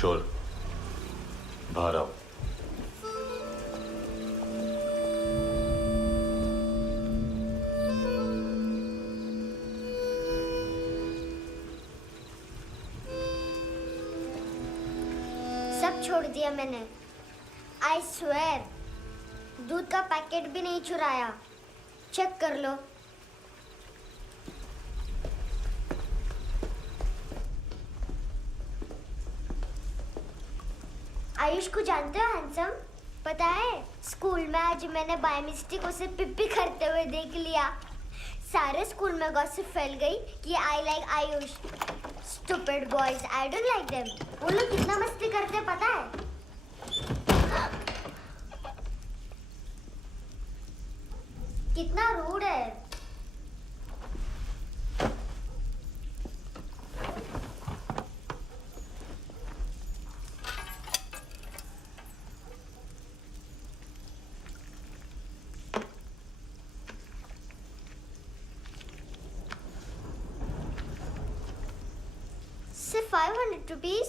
छोड़, बाहर आओ। सब छोड़ दिया मैंने। आई स्वेयर, दूध का पैकेट भी नहीं चुराया। चेक कर लो। आयुष को जानते हो हैंडसम? पता है, स्कूल में आज मैंने बाय मिस्टेक उसे पिप्पी करते हुए देख लिया। सारे स्कूल में गॉसिप फैल गई कि I like Ayush. Stupid boys, I don't like them. वो लोग कितना मस्ती करते हैं पता है? कितना रूड है। सिर्फ 500 रुपीस?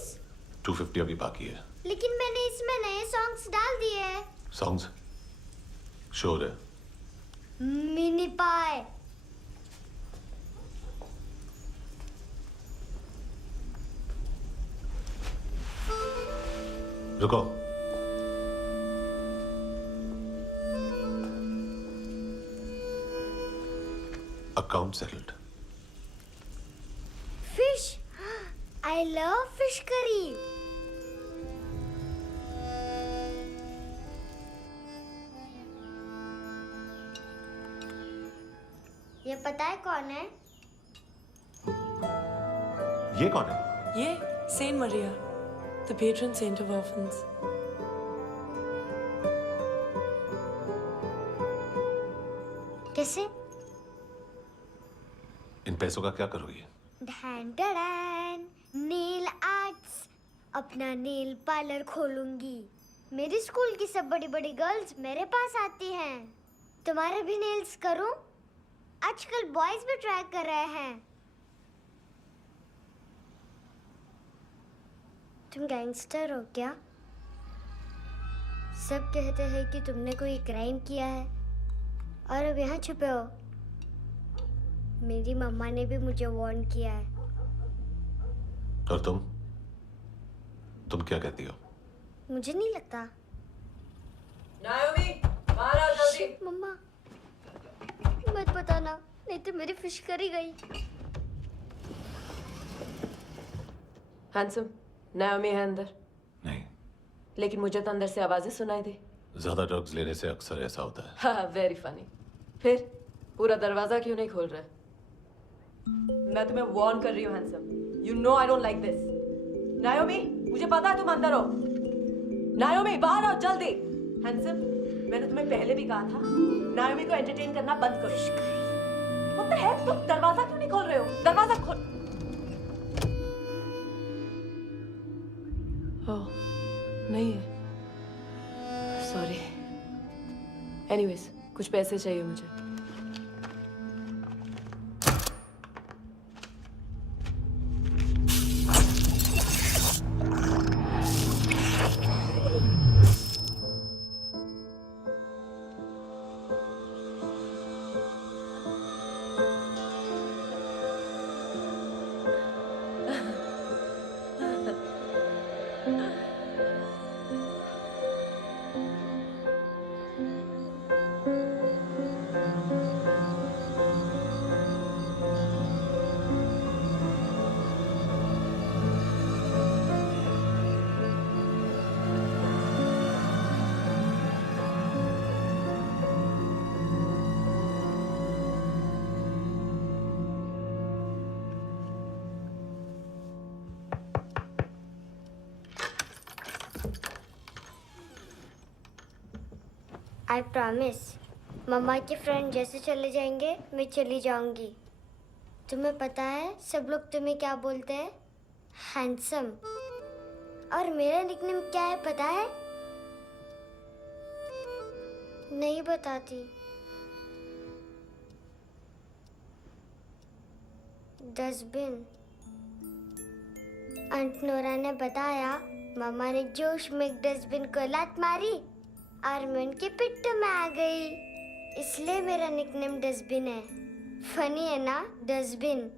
250 अभी बाकी है। लेकिन मैंने इसमें नए सॉन्ग्स डाल दिए हैं। सॉन्ग्स? शोर है। मिनी पाए। रुको। Account settled. Fish, I love fish curry. ये पता है कौन है? ये कौन है? ये Saint Maria, the patron saint of orphans. कैसे? इन पैसों का क्या करोगी? ढैन ढैन, नेल आर्ट्स। अपना नेल पार्लर खोलूंगी। मेरे स्कूल की सब बड़ी बड़ी गर्ल्स मेरे पास आती हैं। तुम्हारे भी नेल्स करूं? आजकल बॉयज भी ट्राई कर रहे हैं। तुम गैंगस्टर हो क्या? सब कहते हैं कि तुमने कोई क्राइम किया है और अब यहाँ छुपे हो। मेरी मम्मा ने भी मुझे वार्न किया है। और तुम क्या कहती हो? मुझे नहीं लगता। नायोमी, बाहर आओ जल्दी। शिट, मम्मा मत बताना, नहीं तो मेरी फिश करी गई। हैंडसम, नायोमी है अंदर। नहीं। लेकिन मुझे तो अंदर से आवाजें सुनाई दी। ज्यादा ड्रग्स लेने से अक्सर ऐसा होता है। हाँ, वेरी फनी। फिर पूरा दरवाजा क्यों नहीं खोल रहे? मैं तुम्हें वार्न कर रही हूँ handsome. You know I don't like this. नायोमी, मुझे पता है तुम अंदर हो। नायोमी, बाहर आओ जल्दी। हैंडसम, मैंने तुम्हें पहले भी कहा था नायोमी को एंटरटेन करना बंद करो। What the heck? तुम दरवाजा क्यों नहीं खोल रहे हो? दरवाजा खोल। ओह, नहीं है। सॉरी। एनीवेज, कुछ पैसे चाहिए मुझे। आई प्रॉमिस, मम्मा के फ्रेंड जैसे चले जाएंगे मैं चली जाऊंगी। तुम्हें पता है सब लोग तुम्हें क्या बोलते हैं? हैंडसम। और मेरा निकनेम क्या है पता है? नहीं बताती। डस्टबिन। आंट नोरा ने बताया मामा ने जोश में एक डस्टबिन को लात मारी और मैं उनके पिट्ठू में आ गई। इसलिए मेरा निकनेम डस्टबिन है। फनी है ना, डस्टबिन।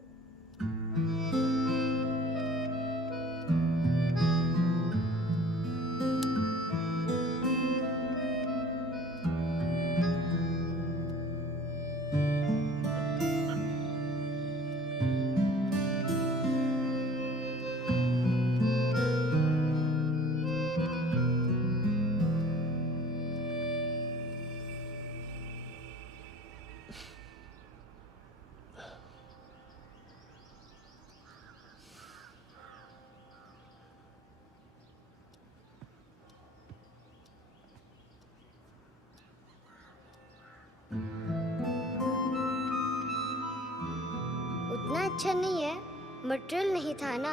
उतना अच्छा नहीं है, मटेरियल नहीं था ना,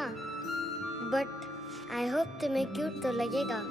बट आई होप तुम्हें क्यूट तो लगेगा।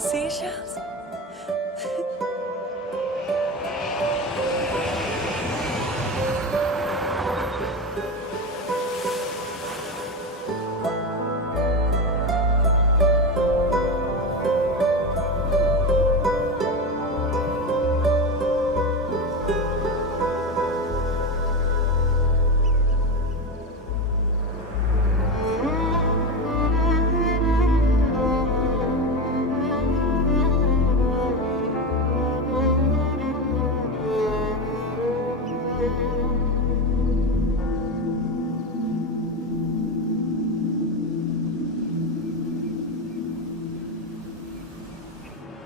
Seashells?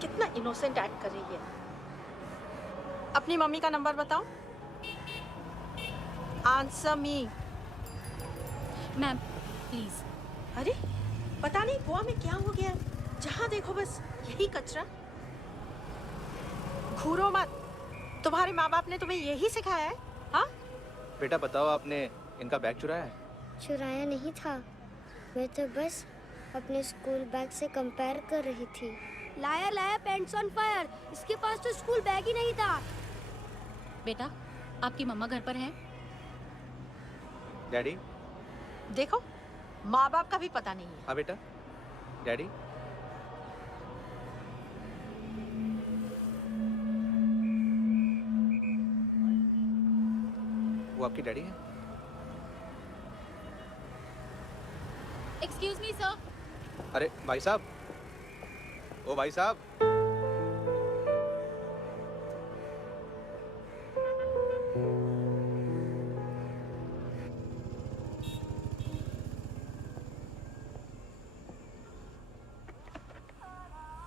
कितना इनोसेंट एक्ट कर रही है। अपनी मम्मी का नंबर बताओ। Answer me. Ma'am please. अरे पता नहीं गोवा में क्या हो गया, जहाँ देखो बस यही कचरा। घूरो मत, तुम्हारे माँ बाप ने तुम्हें यही सिखाया है? हाँ बेटा बताओ, आपने इनका बैग चुराया है? चुराया नहीं था, मैं तो बस अपने स्कूल बैग से कंपेयर कर रही थी। लाया लाया पैंट्स ऑन फायर, इसके पास तो स्कूल बैग ही नहीं था। बेटा आपकी मम्मा घर पर हैं? डैडी? देखो, माँ बाप का भी पता नहीं है। हाँ बेटा। डैडी? वो आपकी डैडी है? Excuse me sir. अरे भाई साहब, ओ भाई साहब।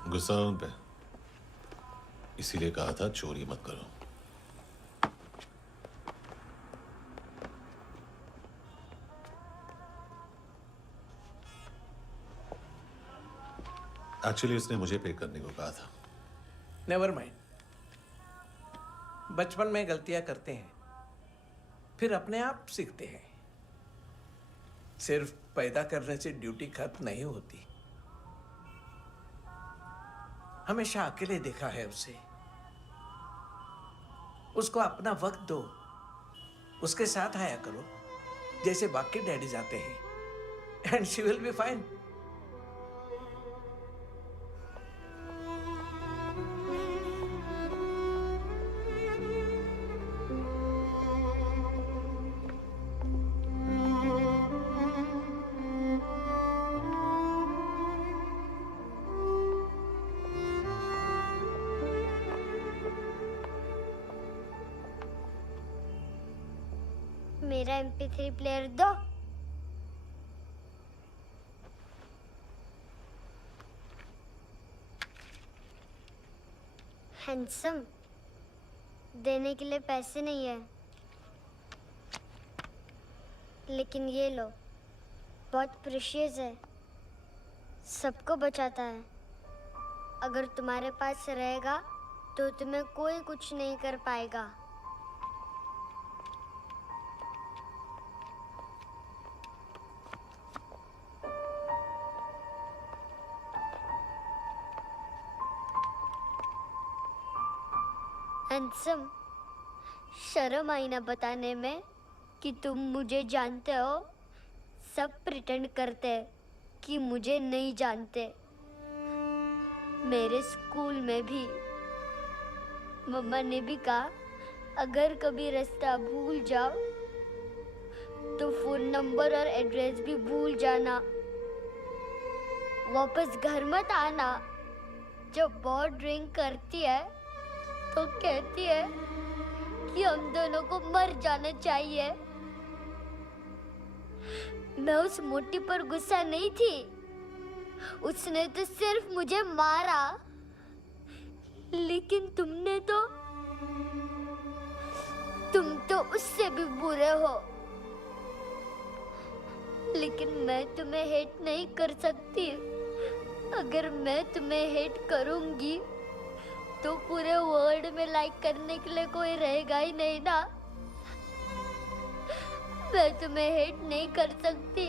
गुस्सा उन पे, इसीलिए कहा था चोरी मत करो। एक्चुअली उसने मुझे पे करने को कहा था। नेवर माइंड, बचपन में गलतियां करते हैं, फिर अपने आप सीखते हैं। सिर्फ पैदा करने से ड्यूटी खत्म नहीं होती। हमेशा अकेले देखा है उसे। उसको अपना वक्त दो, उसके साथ आया करो जैसे बाकी डैडी जाते हैं, and she will be fine. मेरा MP3 प्लेयर दो। हैंडसम, देने के लिए पैसे नहीं है, लेकिन ये लो, बहुत प्रेशियस है, सबको बचाता है। अगर तुम्हारे पास रहेगा तो तुम्हें कोई कुछ नहीं कर पाएगा। हैंडसम, शर्म आई ना बताने में कि तुम मुझे जानते हो। सब प्रिटेंड करते हैं कि मुझे नहीं जानते। मेरे स्कूल में भी मम्मा ने भी कहा, अगर कभी रास्ता भूल जाओ तो फोन नंबर और एड्रेस भी भूल जाना। वापस घर मत आना। जब बहुत ड्रिंक करती है तो कहती है कि हम दोनों को मर जाना चाहिए। मैं उस मोटी पर गुस्सा नहीं थी, उसने तो सिर्फ मुझे मारा, लेकिन तुम तो उससे भी बुरे हो। लेकिन मैं तुम्हें हेट नहीं कर सकती। अगर मैं तुम्हें हेट करूंगी तो पूरे वर्ल्ड में लाइक करने के लिए कोई रहेगा ही नहीं ना। मैं तुम्हें हेट नहीं कर सकती।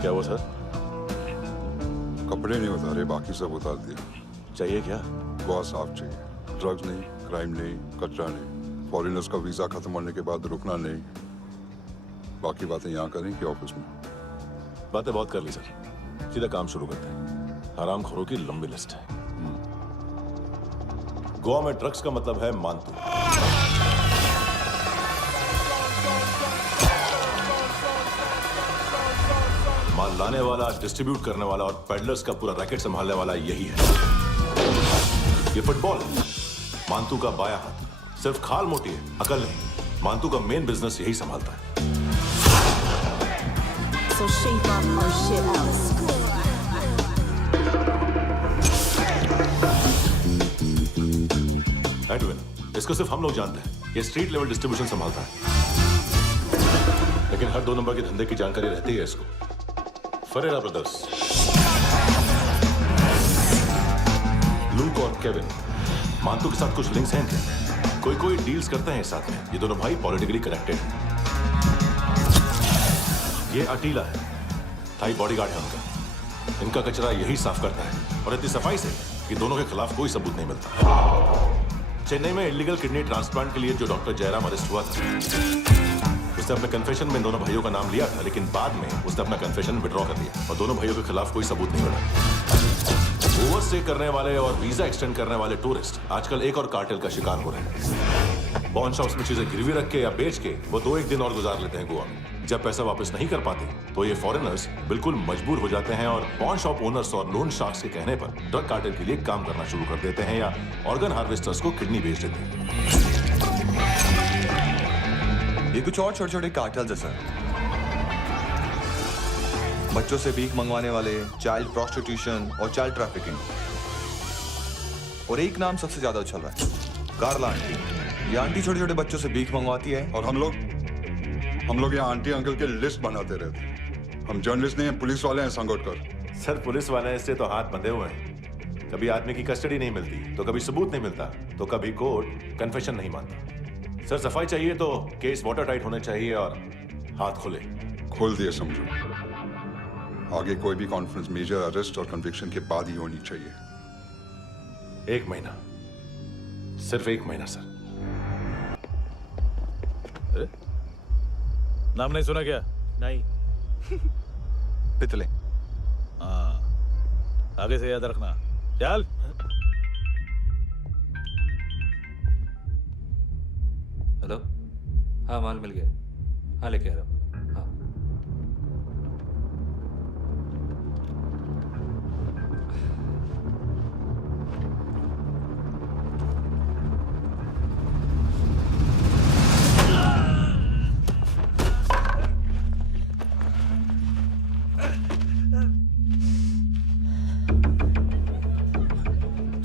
क्या हुआ सर? कपड़े नहीं उतारे, बाकी सब उतार दिया। चाहिए क्या? बहुत साफ चाहिए। ड्रग्स नहीं, क्राइम नहीं, कचरा नहीं। फॉरेनर्स का वीजा खत्म होने के बाद रुकना नहीं। बाकी बातें यहाँ करें कि ऑफिस में? बातें बहुत कर ली सर, सीधा काम शुरू करते हैं। हरामखोरों की लंबी लिस्ट है। गोवा में ड्रग्स का मतलब है मानतू। माल लाने वाला, डिस्ट्रीब्यूट करने वाला और पेडलर्स का पूरा रैकेट संभालने वाला यही है। ये फुटबॉल है, मानतू का बाया हाथ। सिर्फ खाल मोटी है, अकल नहीं। मानतू का मेन बिजनेस यही संभालता है। So shape up our shit out. Edwin, इसको सिर्फ हम लोग जानते हैं। ये स्ट्रीट लेवल डिस्ट्रीब्यूशन संभालता है, लेकिन हर 2 नंबर के धंधे की जानकारी रहती है इसको। फरेरा ब्रदर्स, लूक और केविन, मानतू के साथ कुछ लिंक्स हैं क्या? कोई डील्स करते हैं साथ में। ये दोनों भाई पॉलिटिकली कनेक्टेड हैं। ये अटीला है, थाई बॉडीगार्ड है उनका। इनका कचरा यही साफ करता है और इतनी सफाई से कि दोनों के खिलाफ कोई सबूत नहीं मिलता। चेन्नई में इलीगल किडनी ट्रांसप्लांट के लिए जो डॉक्टर जयराम अरेस्ट हुआ था, उसने अपने कन्फेशन में दोनों भाइयों का नाम लिया था, लेकिन बाद में उसने अपना कन्फेशन विड्रॉ कर दिया और दोनों भाइयों के खिलाफ कोई सबूत नहीं मिला। ओवरस्टे करने वाले और वीजा एक्सटेंड करने वाले टूरिस्ट आजकल एक और कार्टेल का शिकार हो रहे हैं। पॉन शॉप्स में चीजें गिरवी रख के या बेच के वो 2-1 दिन और गुजार लेते हैं गोवा में। जब पैसा वापस नहीं कर पाते तो ये फॉरेनर्स बिल्कुल मजबूर हो जाते हैं और पॉन शॉप ओनर्स और लोन शार्क्स के कहने पर ड्रग कार्टेल के लिए काम करना शुरू कर देते हैं या ऑर्गन हार्वेस्टर्स को किडनी बेच देते हैं। ये कुछ और छोटे छोटे कार्टेल्स है सर। बच्चों से भीख मंगवाने वाले, चाइल्ड प्रोस्टिट्यूशन और चाइल्ड ट्रैफिकिंग। और एक नाम सबसे ज्यादा उछल रहा है, कार्ला आंटी। ये आंटी छोटे छोटे बच्चों से भीख मंगवाती है और हम लोग यहाँ आंटी अंकल के लिस्ट बनाते रहते हैं। हम जर्नलिस्ट नहीं हैं, पुलिस वाले हैं संगोटकर। सर पुलिस वाले इससे तो हाथ बंधे हुए हैं। कभी आदमी की कस्टडी नहीं मिलती तो कभी सबूत नहीं मिलता तो कभी कोर्ट कन्फेशन नहीं मानता। सर सफाई चाहिए तो केस वाटर टाइट होने चाहिए और हाथ खुले। खोल दिए समझो। आगे कोई भी कॉन्फ्रेंस मेजर अरेस्ट और कन्विक्शन के बाद ही होनी चाहिए। 1 महीना, सिर्फ 1 महीना सर। नाम नहीं सुना क्या? नहीं। पितले। हाँ, आगे से याद रखना। चल। हेलो, हाँ माल मिल गया। हाँ लेके आ रहा हूँ। हाँ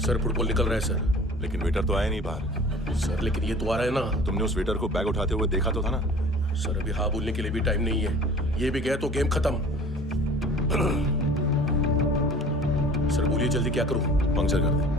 सर फुटबॉल निकल रहा है सर। लेकिन वेटर तो आया नहीं बाहर। सर लेकिन ये तो आ रहा है ना। तुमने उस वेटर को बैग उठाते हुए देखा तो था ना? सर अभी हाँ बोलने के लिए भी टाइम नहीं है। ये भी गया तो गेम खत्म। सर बोलिए जल्दी क्या करूं? पंक्चर कर दे।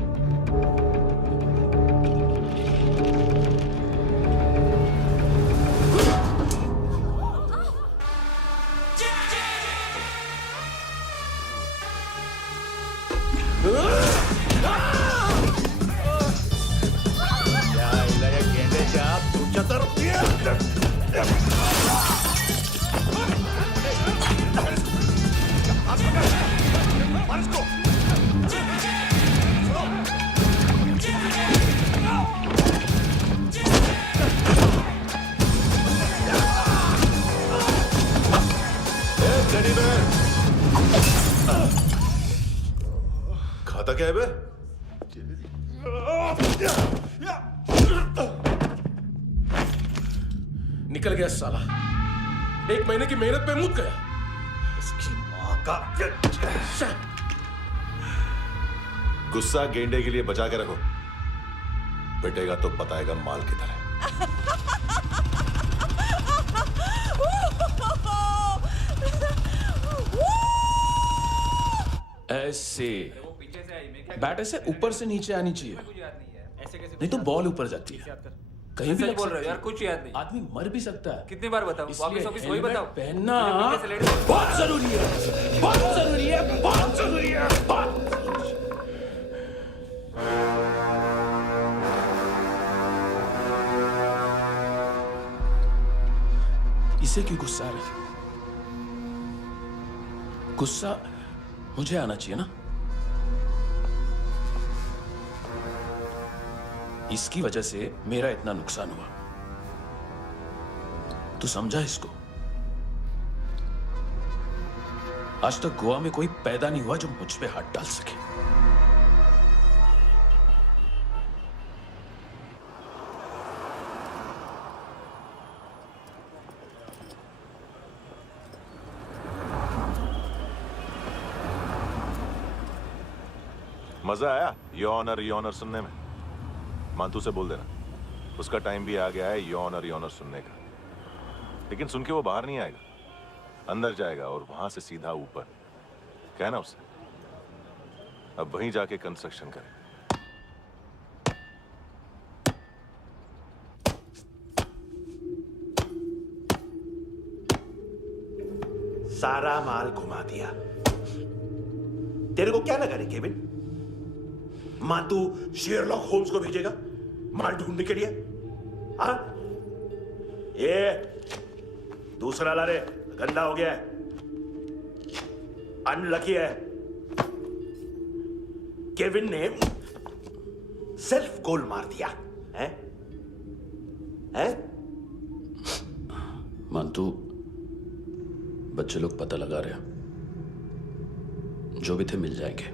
खाता क्या है बे? निकल गया साला। 1 महीने की मेहनत पे मुक गया। इसकी माँ का। गुस्सा गेंडे के लिए बचा के रखो, पिटेगा तो बताएगा माल की तरह। ऐसे बैट ऐसे ऊपर से नीचे आनी चाहिए, नहीं तो बॉल ऊपर जाती है। कहीं भी बोल रहे हो यार, कुछ याद नहीं। आदमी मर भी सकता है। कितनी बार बताऊं? वापस ऑफिस वही बताओ। पहनना बहुत जरूरी है, बहुत जरूरी है, बहुत जरूरी है, बहुत। इसे क्यों गुस्सा आ रहा है? गुस्सा मुझे आना चाहिए ना। इसकी वजह से मेरा इतना नुकसान हुआ। तू समझा इसको? आज तक गोवा में कोई पैदा नहीं हुआ जो मुझ पे हाथ डाल सके। मजा आया यॉनर सुनने में? मानतू से बोल देना उसका टाइम भी आ गया है यॉनर सुनने का। लेकिन सुन के वो बाहर नहीं आएगा, अंदर जाएगा और वहां से सीधा ऊपर। कहना उसे अब वहीं जाके कंस्ट्रक्शन करे। सारा माल घुमा दिया। तेरे को क्या लगा रे केविन? मां तू शेरलॉक होम्स को भेजेगा माल ढूंढने के लिए? हाँ? ये दूसरा ला रे, गंदा हो गया है, अनलकी है। केविन ने सेल्फ गोल मार दिया है? मानतू, बच्चे लोग पता लगा रहे हैं, जो भी थे मिल जाएंगे।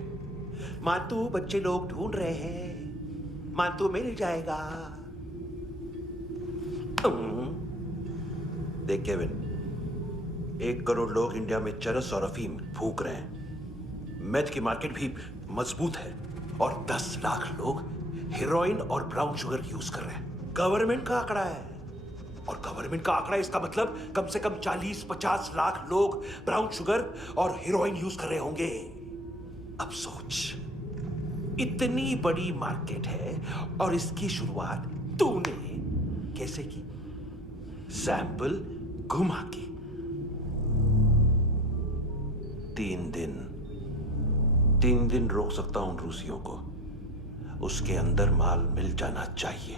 मातू बच्चे लोग ढूंढ रहे हैं, मातू मिल जाएगा। देख केविन, 1 करोड़ लोग इंडिया में चरस और अफीम फूंक रहे हैं। मेथ की मार्केट भी मजबूत है और 10 लाख लोग हेरोइन और ब्राउन शुगर यूज कर रहे हैं। गवर्नमेंट का आंकड़ा है, और गवर्नमेंट का आंकड़ा इसका मतलब कम से कम 40-50 लाख लोग ब्राउन शुगर और हेरोइन यूज कर रहे होंगे। अब सोच, इतनी बड़ी मार्केट है और इसकी शुरुआत तूने कैसे की? सैंपल घुमा के। 3 दिन रोक सकता हूं रूसियों को, उसके अंदर माल मिल जाना चाहिए,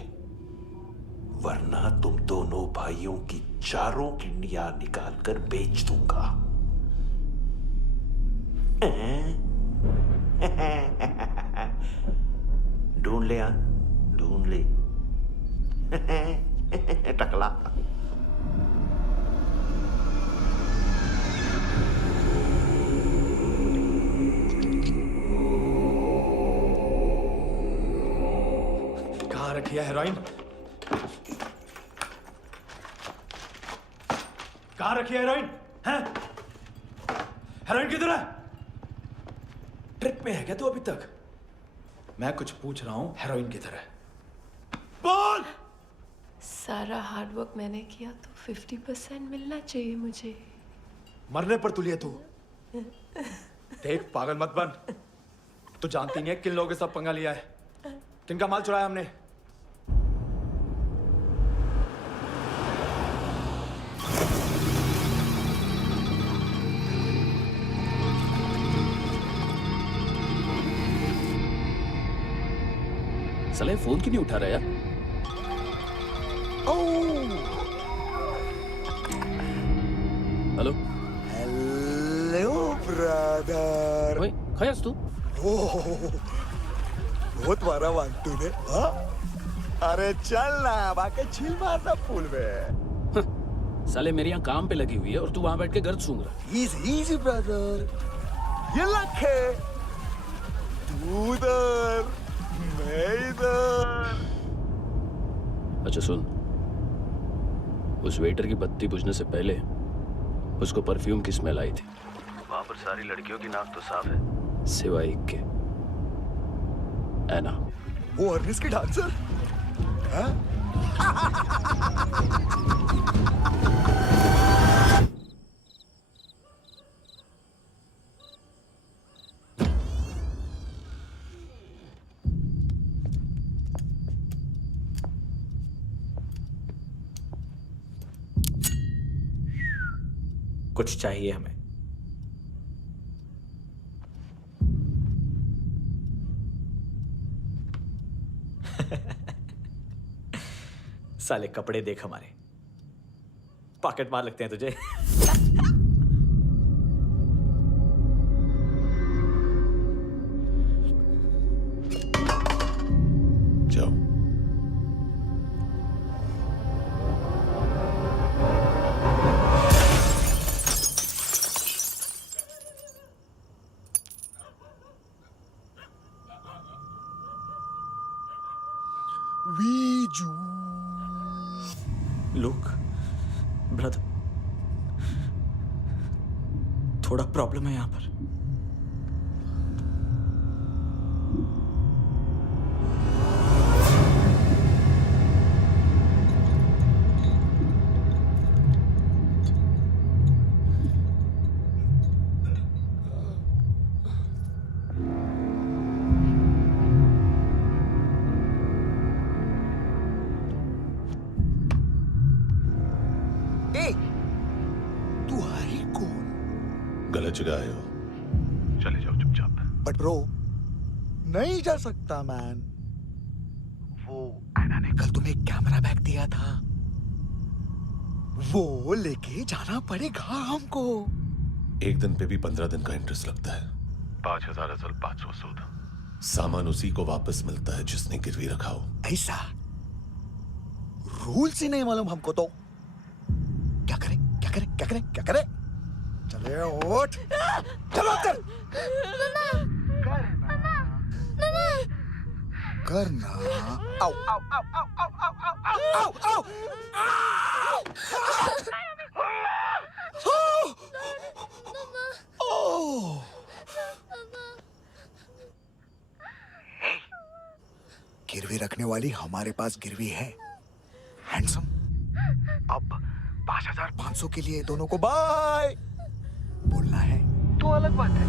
वरना तुम दोनों भाइयों की 4 किडनियां निकाल कर बेच दूंगा। ढूंढ ले, ढूंढ ले टकला। कहाँ रखी है हेरोइन? कहाँ रखी है हेरोइन? हैं? हेरोइन किधर है? ट्रिप में है क्या तू अभी तक? मैं कुछ पूछ रहा हूँ, हेरोइन किधर है? बोल! सारा हार्डवर्क मैंने किया तो 50% मिलना चाहिए मुझे। मरने पर तुलिए तू। देख, पागल मत बन। तू जानती नहीं है किन लोगों के साथ पंगा लिया है, किनका माल चुराया हमने। साले फोन क्यों नहीं उठा रहा यार? Hello hello brother. ओए, खयास तू? बहुत मारा मानतू ने। हाँ? अरे चल ना, बाकी चिल मारना पूल में। साले मेरे यहाँ काम पे लगी हुई है और तू वहां बैठ के गर्द सूंघ रहा। इजी ब्रदर, ये लक है। तू उधर, मैं इधर। अच्छा सुन, उस वेटर की बत्ती बुझने से पहले उसको परफ्यूम की स्मेल आई थी। वहां पर सारी लड़कियों की नाक तो साफ है, सिवाय एक के, एना। वो अर्निस की डांसर? हाँ? कुछ चाहिए हमें। साले कपड़े देख हमारे, पॉकेट मार लगते हैं तुझे। जाओ। लुक ब्रदर, थोड़ा प्रॉब्लम है यहाँ पर। गलत जगह आए हो, चले जाओ चुपचाप। बट ब्रो, नहीं जा सकता मैन। वो एना ने कल तुम्हें एक कैमरा बैग दिया था, वो लेके जाना पड़ेगा हमको। एक दिन पे भी 15 दिन का इंटरेस्ट लगता है। 5,000 असल 500 सूद। सामान उसी को वापस मिलता है जिसने गिरवी रखा हो। ऐसा रूल्स ही नहीं मालूम हमको तो। क्या करें क्या करें क्या करें क्या करें? चले उठ, चलो कर करना। आओ आओ आओ आओ आओ आओ आओ आओ आओ। गिरवी रखने वाली हमारे पास गिरवी है। हैंडसम, अब 5,500 के लिए दोनों को बाय बोलना है तो अलग बात है।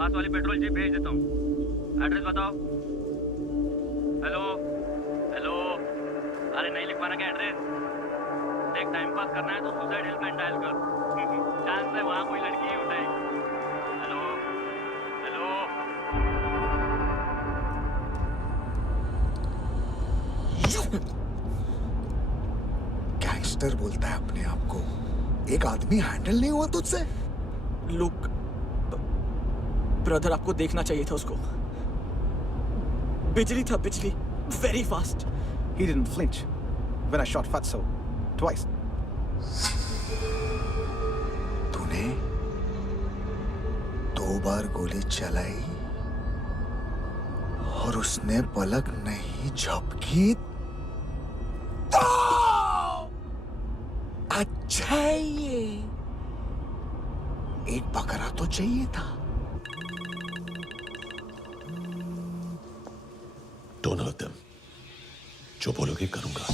पास वाली पेट्रोल जीप भेज देता हूँ। एड्रेस बताओ। हेलो हेलो, अरे नहीं लिख पाना क्या एड्रेस? देख टाइम पास करना है तो सुसाइड हेल्पलाइन डायल कर। चांस है वहाँ कोई लड़की ही उठाए। Hello hello. गैंगस्टर बोलता है अपने आप को। एक आदमी हैंडल नहीं हुआ तुझसे? लुक ब्रदर, आपको देखना चाहिए था उसको। बिजली था, बिजली, very fast. He didn't flinch when I shot Fatso twice. तूने 2 बार गोली चलाई और उसने पलक नहीं झपकी तो अच्छा है ये। एक बकरा तो चाहिए था। Don't hurt them. जो बोलोगे करूंगा।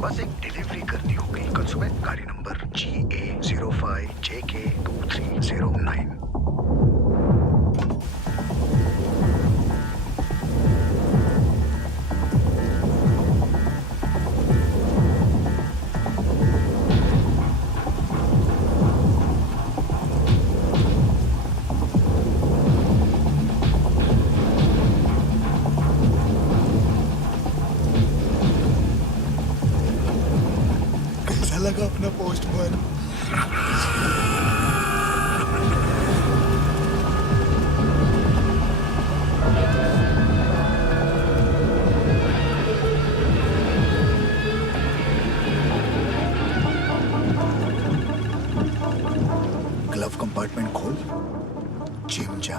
बस एक डिलीवरी करनी होगी कल सुबह। गाड़ी नंबर GA05JK2309। लगा अपना पोस्टमैन। ग्लव कंपार्टमेंट खोल, जिम जा।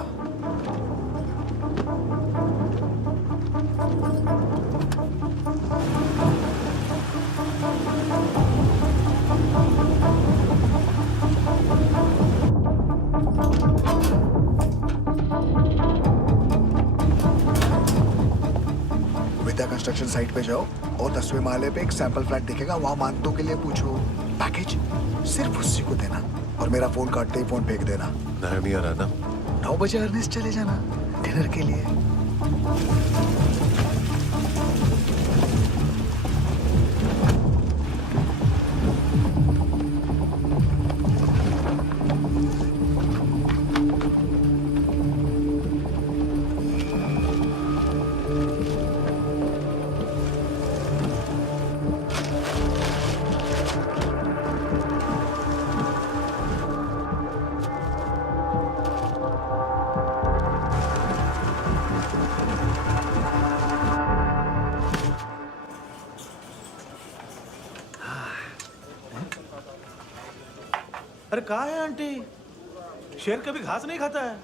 Vidya Construction साइट पे जाओ और 10वें माले पे एक सैंपल फ्लैट दिखेगा, वहां मानतों के लिए पूछो। पैकेज सिर्फ उसी को देना और मेरा फोन काटते ही फोन फेंक देना। नायोमी आ रहा ना? 9 बजे अर्नेस्ट चले जाना डिनर के लिए। अरे कहा है आंटी? शेर कभी घास नहीं खाता है।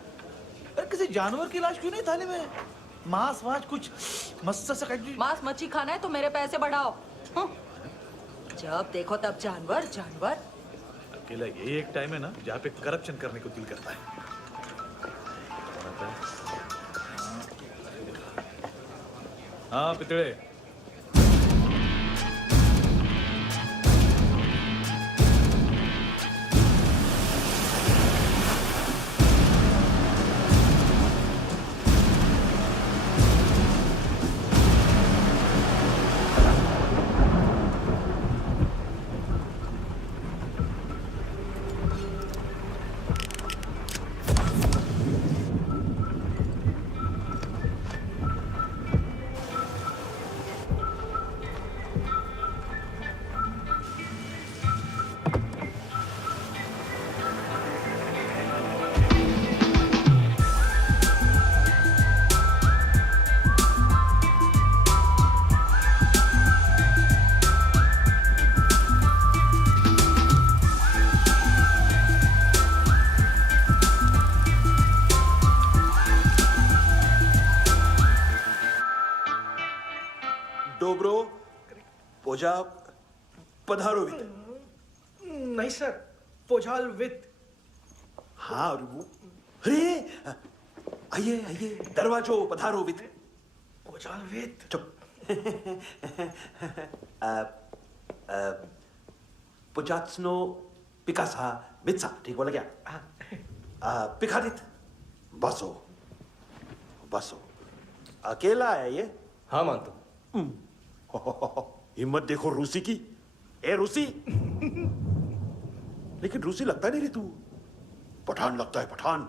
अरे किसी जानवर की लाश क्यों नहीं थाली में? मांस वास कुछ मस्त सा मांस मच्छी खाना है तो मेरे पैसे बढ़ाओ। जब देखो तब जानवर जानवर। अकेला ये एक टाइम है ना जहाँ पे करप्शन करने को दिल करता है। हाँ पितड़े। डोब्रो पोजा पधारोवित। नहीं सर, पोजाल विथ। हाँ और वो अरे आइए आइए दरवाजो पधारोवित। पोजाल विथ। चुप। पुजात्सनो पिकासा मित्सा, ठीक बोला क्या? पिकादित बसो बसो। अकेला है ये? हाँ मानतो। हिम्मत देखो रूसी की। ए रूसी। लेकिन रूसी लगता नहीं रे तू, पठान लगता है पठान।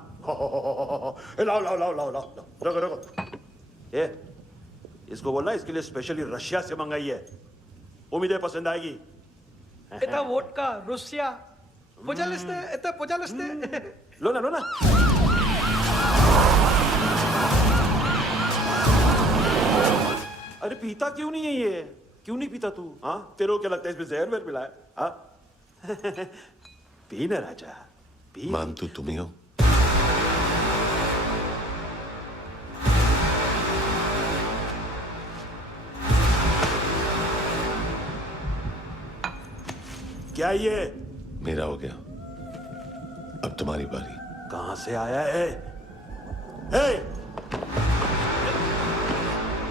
लाओ लाओ लाओ लाओ लाओ रखो रखो। ए इसको बोलना इसके लिए स्पेशली रशिया से मंगाई है, उम्मीद है पसंद आएगी। इतना वोडका रुसिया पोजालिस्ते इतना पोजालिस्ते। लो ना लो ना। अरे पीता क्यों नहीं है ये? क्यों नहीं पीता तू? हाँ तेरे को क्या लगता है इसमें जहर वहर मिला है? हाँ पी ना राजा पी। मानतू तुम ही हो? क्या ये? मेरा हो गया, अब तुम्हारी बारी। कहां से आया है? हे!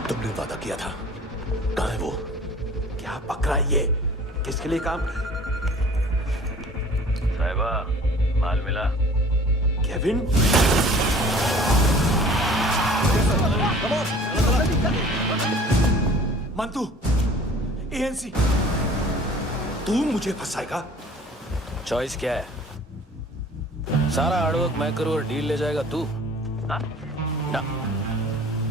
तुमने वादा किया था, कहां है वो? क्या पकड़ा ये? किसके लिए काम? साहिबा माल मिला? केविन? मंतू एएनसी। तू मुझे फंसाएगा? चॉइस क्या है? सारा हार्डवर्क मैं करूं और डील ले जाएगा तू? ना,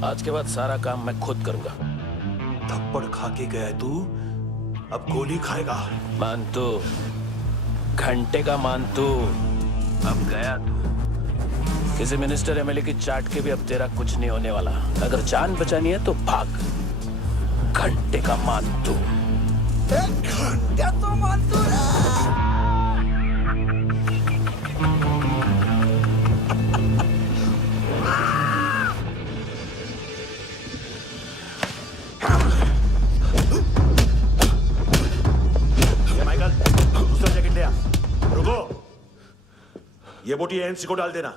आज के बाद सारा काम मैं खुद करूंगा। थप्पड़ खा के गया तू, अब गोली खाएगा। मानतू, घंटे का मानतू, अब गया तू। किसी मिनिस्टर एमएलए की चाट के भी अब तेरा कुछ नहीं होने वाला। अगर जान बचानी है तो भाग। घंटे का मानतू। घंटे तो मानतू माइकल, दूसरा जैकेट ले आ। रुको, ये बोटी एएनसी को डाल देना।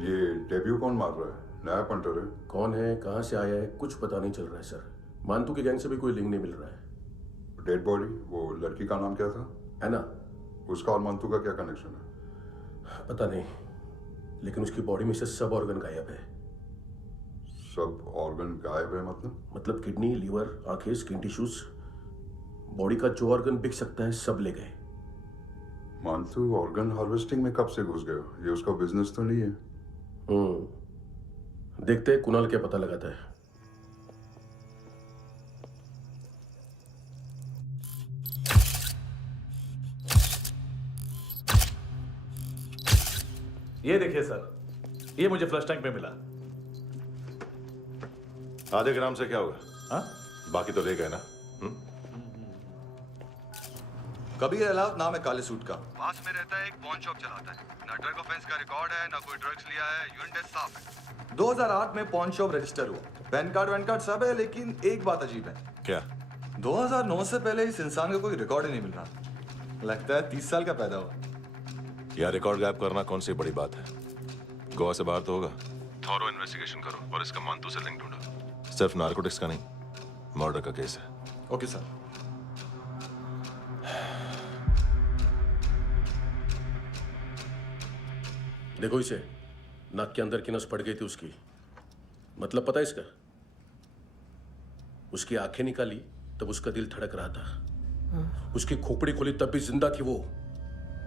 ये डेब्यू कौन मार रहा है? नया पंटर है? कौन है, कहाँ से आया है, कुछ पता नहीं चल रहा है सर। मानतू के गैंग से भी कोई लिंक नहीं मिल रहा है। डेड बॉडी, वो लड़की का नाम क्या था? है ना? उसका और मंतू का क्या कनेक्शन है? पता नहीं, लेकिन उसकी बॉडी में से सब ऑर्गन गायब है। सब ऑर्गन गायब है मतलब किडनी, लीवर, आंखें, स्किन टिश्यूज, बॉडी का जो ऑर्गन बिक सकता है सब ले गए। मंतू ऑर्गन हार्वेस्टिंग में कब से घुस गया? ये उसका बिजनेस तो नहीं है? देखते हैं कुणाल क्या पता लगाता है। ये देखिए सर, ये मुझे फ्लश टैंक में मिला। आधे ग्राम से क्या होगा? हाँ? बाकी तो ले गए ना? कबीर अलाव नाम है काले सूट का, पास में रहता है, एक पॉन शॉप चलाता है। ना ड्रग ऑफेंस का रिकॉर्ड है, ना कोई ड्रग्स लिया है, यूनिट साफ है। 2008 में पॉन शॉप रजिस्टर हुआ, पैन कार्ड सब है, लेकिन एक बात अजीब है। क्या? 2009 से पहले इस इंसान का कोई रिकॉर्ड ही नहीं मिल रहा। लगता है 30 साल का पैदा हुआ। यह रिकॉर्ड गायब करना कौन सी बड़ी बात है? गोवा से बाहर तो होगा। थॉरो इन्वेस्टिगेशन करो और इसका मंतू से लिंक ढूंढो। सिर्फ नारकोटिक्स का नहीं, मर्डर का केस है। Okay sir. देखो इसे, नाक के अंदर की नस पड़ गई थी उसकी। मतलब पता है इसका? उसकी आंखें निकाली तब उसका दिल धड़क रहा था। उसकी खोपड़ी खोली तब भी जिंदा थी वो।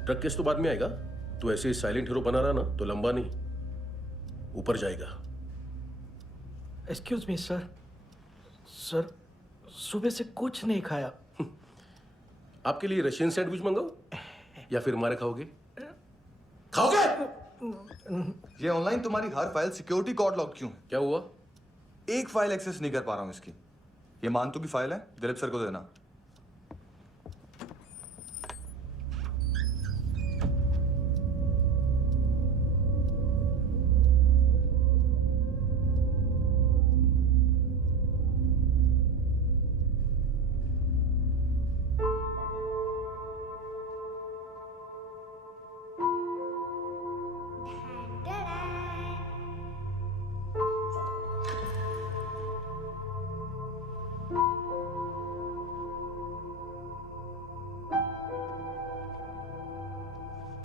ड्रग केस तो बाद में आएगा। तो ऐसे ही साइलेंट हीरो बना रहा ना तो लंबा नहीं, ऊपर जाएगा। एक्सक्यूज मी सर, सर सुबह से कुछ नहीं खाया। आपके लिए रशियन सैंडविच मंगाओ या फिर हमारे खाओगे? खाओगे? ये ऑनलाइन तुम्हारी हर फाइल सिक्योरिटी कोड लॉक क्यों? क्या हुआ? एक फाइल एक्सेस नहीं कर पा रहा हूं इसकी। ये मानतू की फाइल है, दिलीप सर को देना।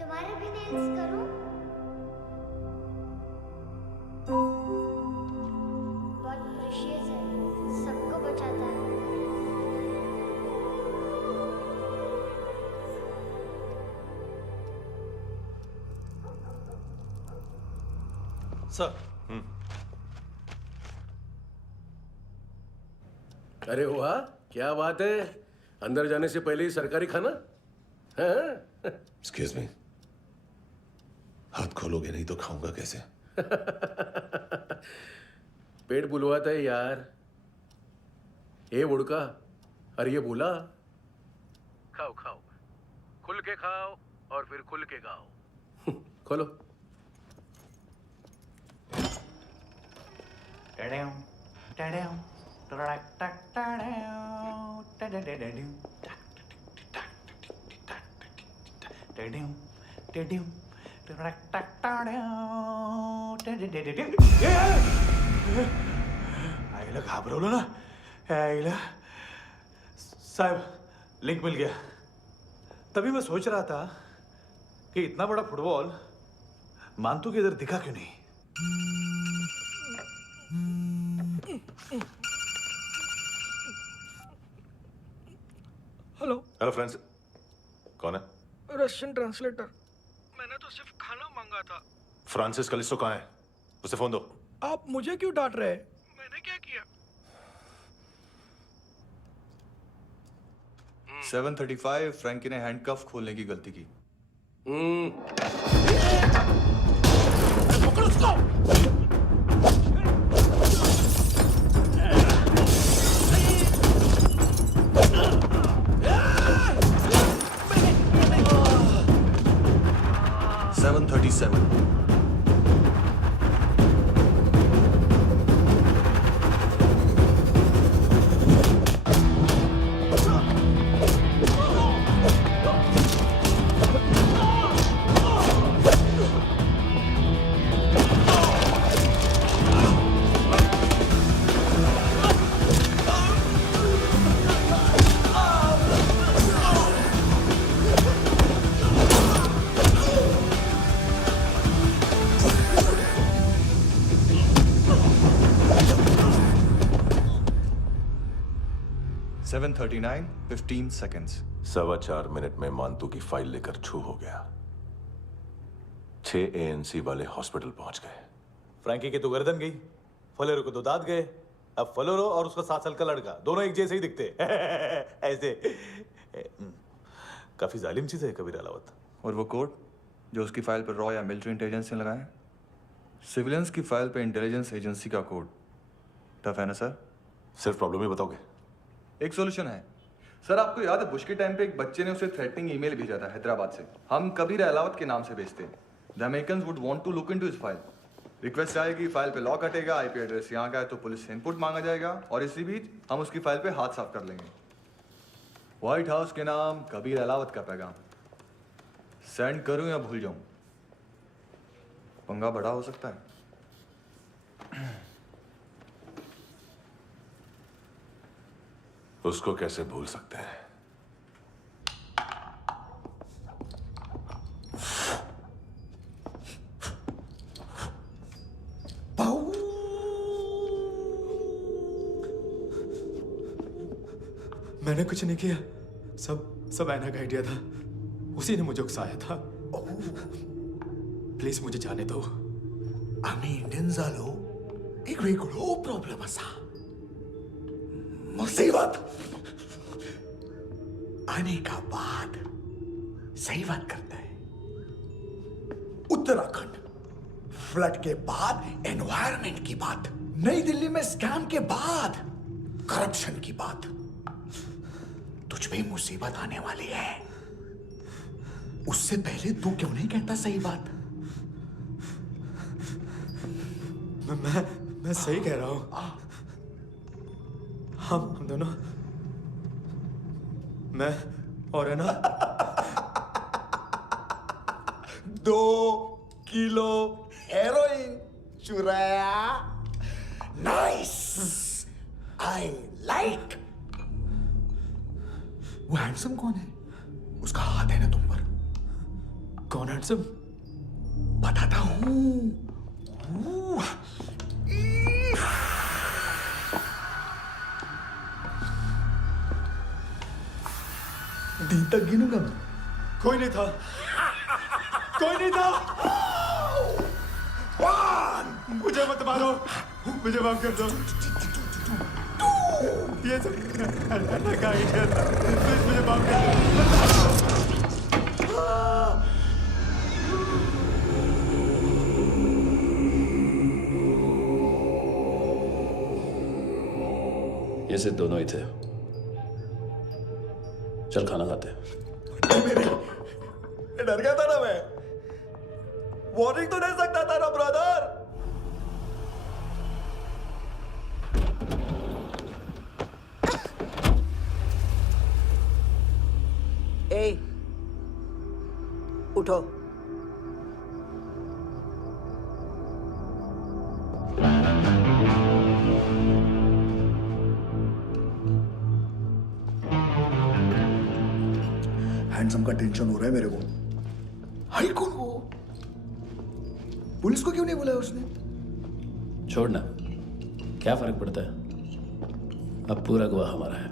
तुम्हारे भी नेल्स करूं? बहुत प्रेशियस है, सबको बचाता है। सर। अरे वाह, क्या बात है। अंदर जाने से पहले ही सरकारी खाना। एक्सक्यूज मी, हाथ खोलोगे नहीं तो खाऊंगा कैसे? पेट बुलवाता है यार। ए बुड़का, अरे ये बोला। खाओ खाओ, खुल के खाओ और फिर खुल के गाओ। खोलो। आईला घाबरवलं ना आईला। साहब, लिंक मिल गया। तभी मैं सोच रहा था कि इतना बड़ा फुटबॉल मानतू के इधर दिखा क्यों नहीं। हेलो। हेलो फ्रेंड्स, कौन है? Russian translator. मैंने तो सिर्फ खाना मांगा था। फ्रांसिस कलिस्टो कहाँ है? उसे फोन दो। आप मुझे क्यों डांट रहे हैं? मैंने क्या किया? 735 फ्रैंकी ने हैंडकफ खोलने की गलती की। पकड़ो उसको। 737 737 7:39, 15 seconds. 4.25 मिनट में मानतू की फाइल लेकर छू हो गया। 6 ANC वाले हॉस्पिटल पहुंच गए। फ्रैंकी की तो गर्दन गई, फलेरो को तो दांत गए। अब फलेरो और उसका 7 साल का लड़का दोनों एक जैसे ही दिखते ऐसे। काफी जालिम चीज है कबीर अलावत। और वो कोड जो उसकी फाइल पर रॉ या मिलिट्री इंटेलिजेंस ने लगाया, सिविलियंस की फाइल पे इंटेलिजेंस एजेंसी का कोड। टफ है ना सर? सिर्फ प्रॉब्लम ही बताओगे? एक सॉल्यूशन है सर। आपको याद है बुश के टाइम पे एक बच्चे ने उसे थ्रेटनिंग ईमेल भेजा था हैदराबाद से। हम कबीर अलावत के नाम से भेजते हैं। The Americans would want to look into his file. Request आएगी, फाइल पे लॉक हटेगा, आईपी एड्रेस यहाँ का है तो पुलिस से इनपुट मांगा जाएगा और इसी बीच हम उसकी फाइल पे हाथ साफ कर लेंगे। व्हाइट हाउस के नाम कबीर अलावत का पैगाम। सेंड करूं या भूल जाऊं? पंगा बड़ा हो सकता है। उसको कैसे भूल सकते हैं? मैंने कुछ नहीं किया, सब ऐना का आइडिया था। उसी ने मुझे उकसाया था। प्लीज मुझे जाने दो। आम्ही इंडियन झालो एक वेगळो प्रॉब्लेम असा, मुसीबत आने का बाद सही बात करता है। उत्तराखंड फ्लड के बाद एनवायरनमेंट की बात, नई दिल्ली में स्कैम के बाद करप्शन की बात। तुझ पे मुसीबत आने वाली है, उससे पहले तू क्यों नहीं कहता सही बात? मैं सही कह रहा हूं। हम दोनों, मैं और है ना 2 किलो हेरोइन चुराया। Nice, I like. वो हैंडसम कौन है? उसका हाथ है ना तुम पर? कौन हैंडसम? बताता हूं। दिन तक गिनूंगा मैं। कोई नहीं था, कोई नहीं था। मुझे मत मारो, मुझे माफ कर दो। ये सब का आइडिया था। प्लीज मुझे माफ कर दो। ये सिर्फ दोनों ही थे। चल खाना खाते। डर गया था ना मैं। वार्निंग तो दे सकता था ना ब्रदर। ए, उठो। हैंडसम का टेंशन हो रहा है मेरे को। हाई कौन वो? पुलिस को क्यों नहीं बुलाया उसने? छोड़ना, क्या फर्क पड़ता है? अब पूरा गवाह हमारा है।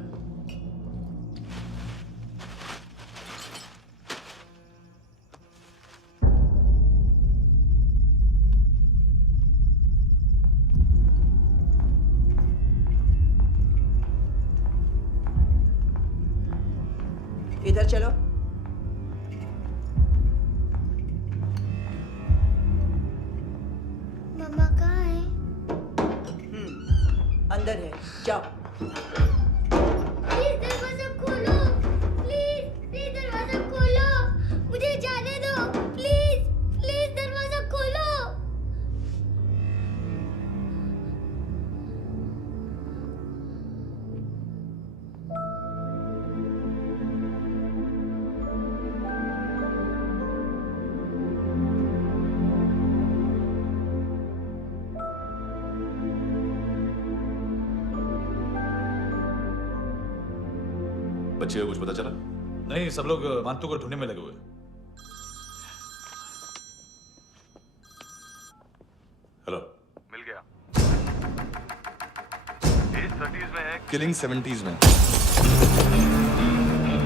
इधर चलो। मम्मा कहाँ है? अंदर है, जाओ। प्लीज दरवाजा खोलो, प्लीज दरवाजा खोलो, मुझे जाने दो। प्लीज दरवाजा खोलो। बच्चे को कुछ पता चला? नहीं, सब लोग मानतू को ढूंढने में लगे हुए। हेलो, मिल गया। एज 30s में है, किलिंग 70s में।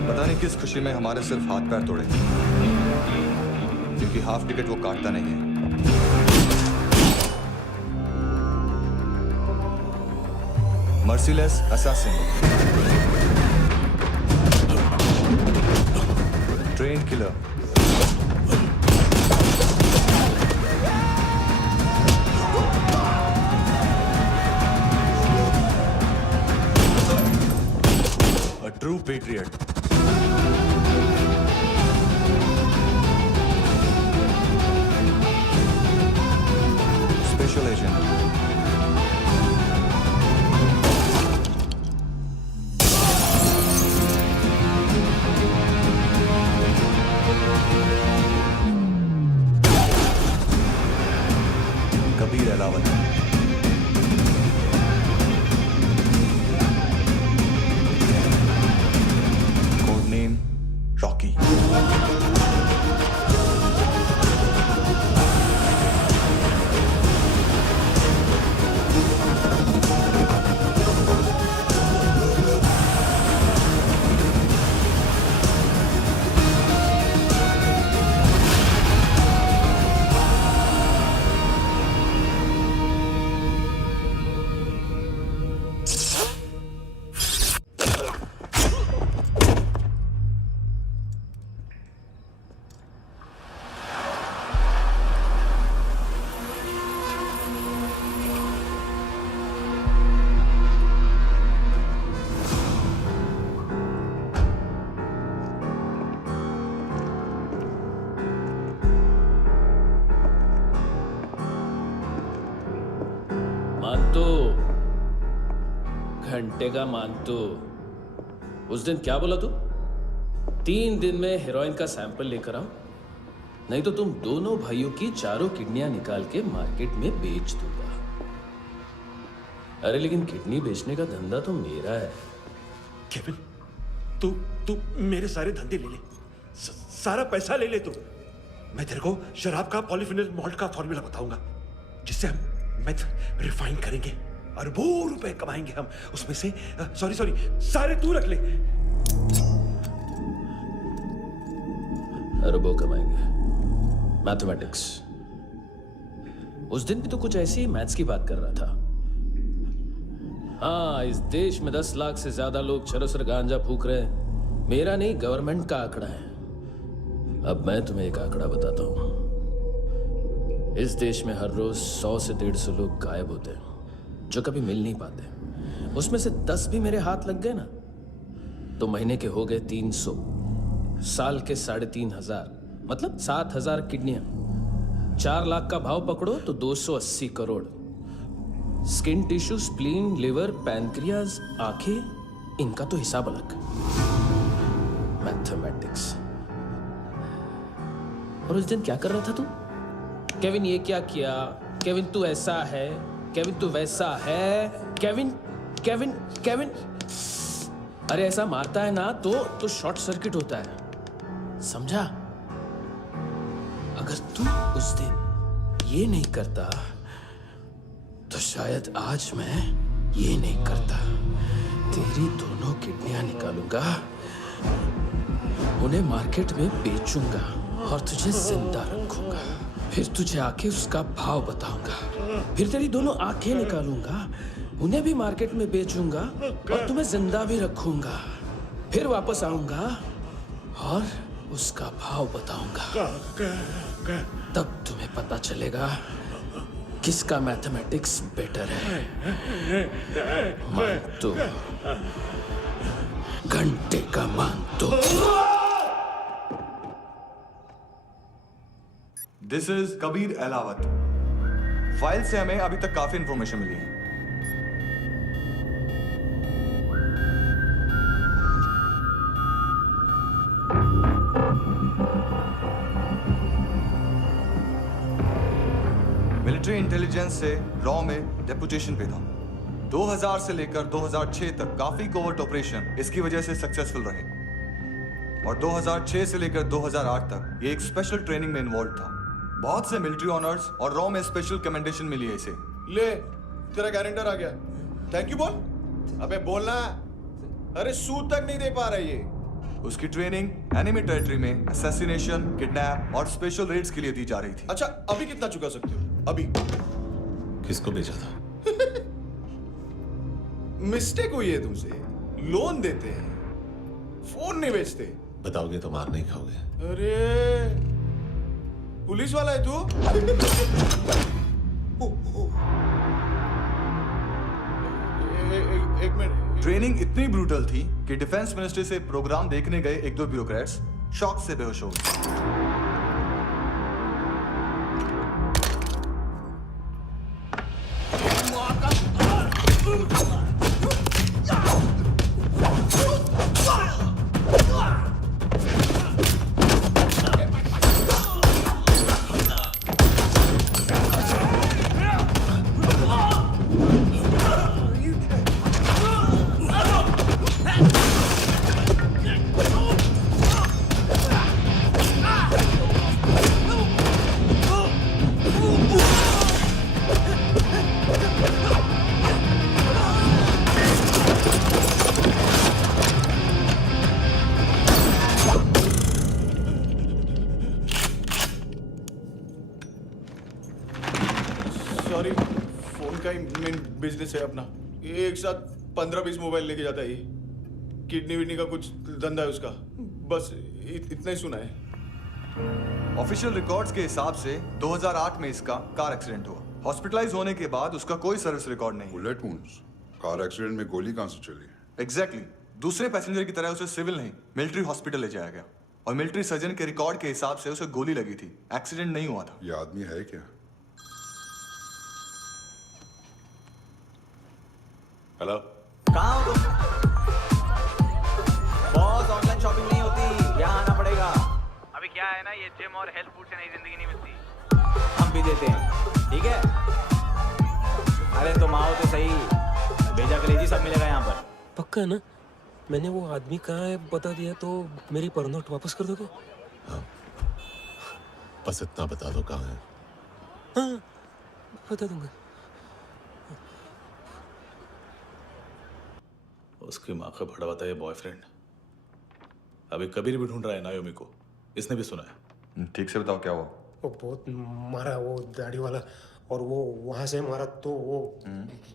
पता नहीं किस खुशी में हमारे सिर्फ हाथ पैर तोड़े, क्योंकि हाफ टिकट वो काटता नहीं है। Merciless assassin, train killer, a true patriot. Special agent. Kabir Ahlawat, code name Rocky. मानतो, घंटे का मानतो। उस दिन क्या बोला तू? 3 दिन में हेरोइन का सैंपल लेकर आओ, नहीं तो तुम दोनों भाइयों की चारों किडनियां निकाल के मार्केट में बेच दूंगा। अरे लेकिन किडनी बेचने का धंधा तो मेरा है। केविन, तू मेरे सारे धंधे ले ले, सारा पैसा ले ले तू। मैं तेरे को शराब का पॉलीफिनल मॉल्ट का फॉर्मूला बताऊंगा, जिससे हम मेथ रिफाइन करेंगे, अरबों रुपए कमाएंगे हम उसमें से। सॉरी सारे तू रख ले। अरबों कमाएंगे, मैथमेटिक्स। उस दिन भी तो कुछ ऐसी मैथ्स की बात कर रहा था। हाँ, इस देश में 10 लाख से ज्यादा लोग चरस और गांजा फूक रहे हैं। मेरा नहीं, गवर्नमेंट का आंकड़ा है। अब मैं तुम्हें एक आंकड़ा बताता हूं। इस देश में हर रोज 100 से 150 लोग गायब होते हैं, जो कभी मिल नहीं पाते। उसमें से 10 भी मेरे हाथ लग गए ना, तो महीने के हो गए 300, साल के 3500, मतलब 7000 किडनियां। 4 लाख का भाव पकड़ो तो 280 crore. Skin tissue, spleen, liver, pancreas, आंखें, इनका तो हिसाब अलग। मैथमेटिक्स। और उस दिन क्या कर रहा था तू? केविन ये क्या किया, केविन तू ऐसा है, केविन तू वैसा है, केविन केविन केविन। अरे ऐसा मारता है ना तो शॉर्ट सर्किट होता है, समझा? अगर तू उस दिन ये नहीं करता तो शायद आज मैं ये नहीं करता। तेरी दोनों किडनियां निकालूंगा, उन्हें मार्केट में बेचूंगा और तुझे जिंदा रखूंगा। फिर तुझे आके उसका भाव बताऊंगा। फिर तेरी दोनों आंखें निकालूंगा, उन्हें भी मार्केट में बेचूंगा और तुम्हें जिंदा भी रखूंगा। फिर वापस आऊंगा और उसका भाव बताऊंगा। तब तुम्हें पता चलेगा किसका मैथमेटिक्स बेटर है। मानतो, घंटे का मानतो। This is Kabir Ahlawat. File से हमें अभी तक काफी इंफॉर्मेशन मिली है। मिलिट्री इंटेलिजेंस से रॉ में डेपुटेशन पे था। 2000 से लेकर 2006 तक काफी कोवर्ट ऑपरेशन इसकी वजह से सक्सेसफुल रहे, और 2006 से लेकर 2008 तक ये एक स्पेशल ट्रेनिंग में इन्वॉल्व था। बहुत से मिलिट्री ऑनर्स और रॉ में स्पेशल कमेंडेशन मिली है इसे। ले, तेरा गारंटर आ गया। थैंक यू बोल। अबे बोलना। अरे सूद तक नहीं दे पा रहा ये। उसकी ट्रेनिंग एनिमी टेरिटरी में असैसिनेशन, किडनैप और स्पेशल रेड्स के लिए दी जा रही थी। अच्छा, अभी कितना चुका सकते हो? अभी किसको भेजा था? मिस्टेक हुई है तुमसे। लोन देते हैं, फोन नहीं बेचते। बताओगे तो मार नहीं खाओगे। अरे पुलिस वाला है तू? एक मिनट। ट्रेनिंग इतनी ब्रूटल थी कि डिफेंस मिनिस्ट्री से प्रोग्राम देखने गए एक दो ब्यूरोक्रेट्स शॉक से बेहोश हो गए। सॉरी, फोन का ही मेन बिजनेस है अपना। एक साथ 15-20 मोबाइल लेके जाता है ये। किडनी विडनी का कुछ धंधा है उसका। बस इतना ही सुना है। ऑफिशियल रिकॉर्ड्स के हिसाब से 2008 में इसका कार एक्सीडेंट हुआ। हॉस्पिटलाइज होने के बाद उसका कोई सर्विस रिकॉर्ड नहीं। Bullet wounds? कार एक्सीडेंट में गोली कहां से चली? एग्जैक्टली। दूसरे पैसेंजर की तरह उसे सिविल नहीं, मिलिट्री हॉस्पिटल ले जाया गया और मिलिट्री सर्जन के रिकॉर्ड के हिसाब से उसे गोली लगी थी। एक्सीडेंट नहीं हुआ था। ये आदमी है क्या? हेलो, कहाँ हो तुम? बॉस, ऑनलाइन शॉपिंग नहीं होती, यहाँ आना पड़ेगा। अभी क्या है ना, ये जिम और हेल्थ फूड से नई जिंदगी नहीं मिलती। हम भी देते हैं, ठीक है? अरे तुम आओ तो सही, भेजा कलेजी सब मिलेगा यहाँ पर। पक्का ना? मैंने वो आदमी कहाँ है बता दिया तो मेरी पर नोट वापस कर दोगे? हाँ, बस इतना बता दो कहाँ है। हाँ, बता दूंगा। उसकी माँ का भड़ा बताया बॉयफ्रेंड अभी कबीर भी ढूंढ रहा है नायोमी को। इसने भी सुना है। ठीक से बताओ क्या हुआ? वो बहुत मारा, वो दाढ़ी वाला, और वो वहां से मारा तो वो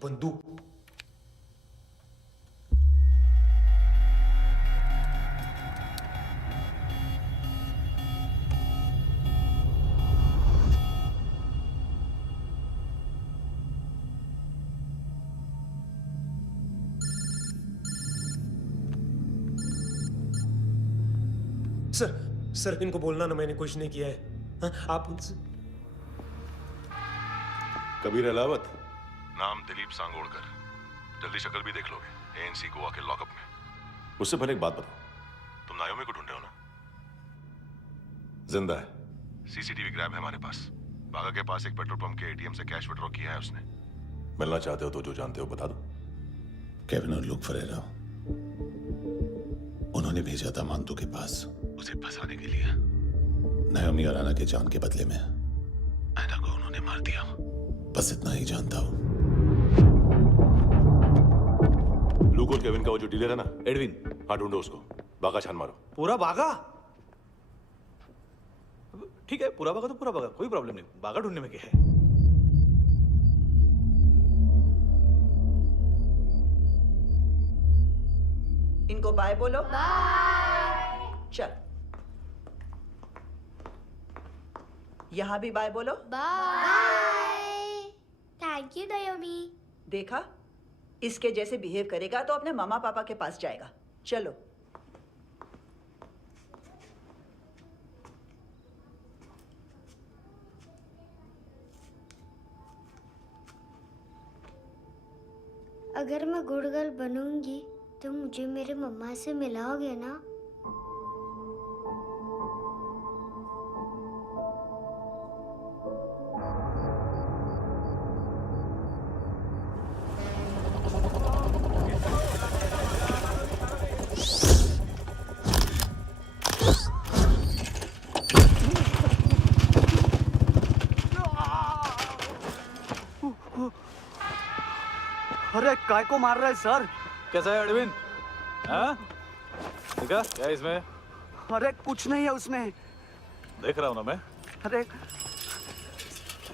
बंदूक। सर इनको बोलना ना मैंने कुछ नहीं किया है। हाँ, आप उनसे। कबीर अलावत, नाम दिलीप सांगोड़कर। जल्दी शक्ल भी देख लोगे एएनसी गोवा के लॉकअप में। मुझसे पहले एक बात बताओ, तुम नायोमी को ढूंढ रहे हो ना? जिंदा है। सीसीटीवी ग्रैब है हमारे पास। बागा के पास एक पेट्रोल पंप के एटीएम से कैश विड्रॉ किया है उसने। मिलना चाहते हो तो जो जानते हो बता दो। केविन और लुक फरेरा, उन्होंने भेजा था मांतू के पास उसे फंसाने के लिए। नायोमी अराना के जान के बदले में ऐना को उन्होंने मार दिया। बस इतना ही जानता हूं। लुक और केविन का वो जो डीलर है ना, एडविन, हाँ ढूंढो उसको। बागा छान मारो। पूरा बागा? ठीक है, पूरा बागा तो पूरा बागा, कोई प्रॉब्लम नहीं। बागा ढूंढने में क्या है? इनको बाय बोलो। बाय। चल, यहाँ भी बाय बोलो। बाय। Thank you नायोमी। देखा, इसके जैसे बिहेव करेगा तो अपने मामा पापा के पास जाएगा। चलो। अगर मैं गुड गर्ल बनूंगी तो मुझे मेरे मम्मा से मिलाओगे ना? अरे काय को मार रहा है सर? कैसा है एडविन? हाँ? देखा क्या है इसमें? अरे कुछ नहीं है उसमें। देख रहा हूँ ना मैं। अरे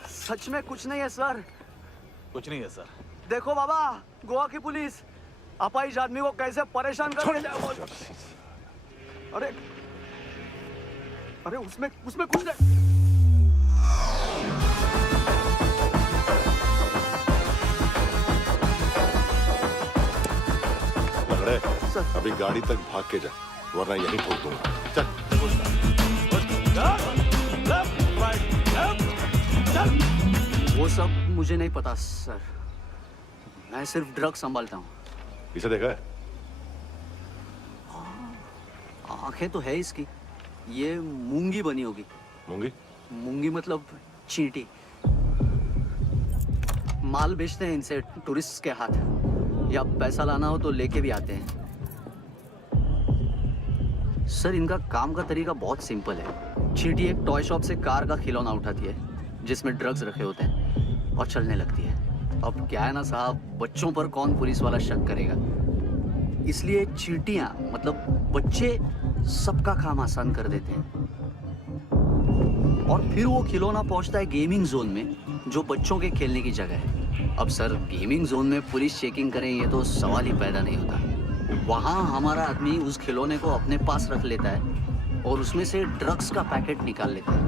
सच में कुछ नहीं है सर। कुछ नहीं है सर। देखो बाबा, गोवा की पुलिस अपाहिज आदमी को कैसे परेशान कर रही है। अरे अरे उसमें कुछ नहीं। लंगड़े, अभी गाड़ी तक भाग के जा, वरना यहीं ठोक दूंगा। चल। वो सब मुझे नहीं पता सर, मैं सिर्फ ड्रग संभालता हूँ। इसे देखा है? आंखें तो है इसकी, ये मूंगी बनी होगी। मूंगी? मूंगी मतलब चींटी। माल बेचते हैं इनसे टूरिस्ट के हाथ, या पैसा लाना हो तो लेके भी आते हैं। सर इनका काम का तरीका बहुत सिंपल है। चींटी एक टॉय शॉप से कार का खिलौना उठाती है जिसमें ड्रग्स रखे होते हैं और चलने लगती है। अब क्या है ना साहब, बच्चों पर कौन पुलिस वाला शक करेगा, इसलिए चींटियां मतलब बच्चे सबका काम आसान कर देते हैं। और फिर वो खिलौना पहुंचता है गेमिंग जोन में, जो बच्चों के खेलने की जगह है। अब सर गेमिंग जोन में पुलिस चेकिंग करें ये तो सवाल ही पैदा नहीं होता। वहां हमारा आदमी उस खिलौने को अपने पास रख लेता है और उसमें से ड्रग्स का पैकेट निकाल लेता है,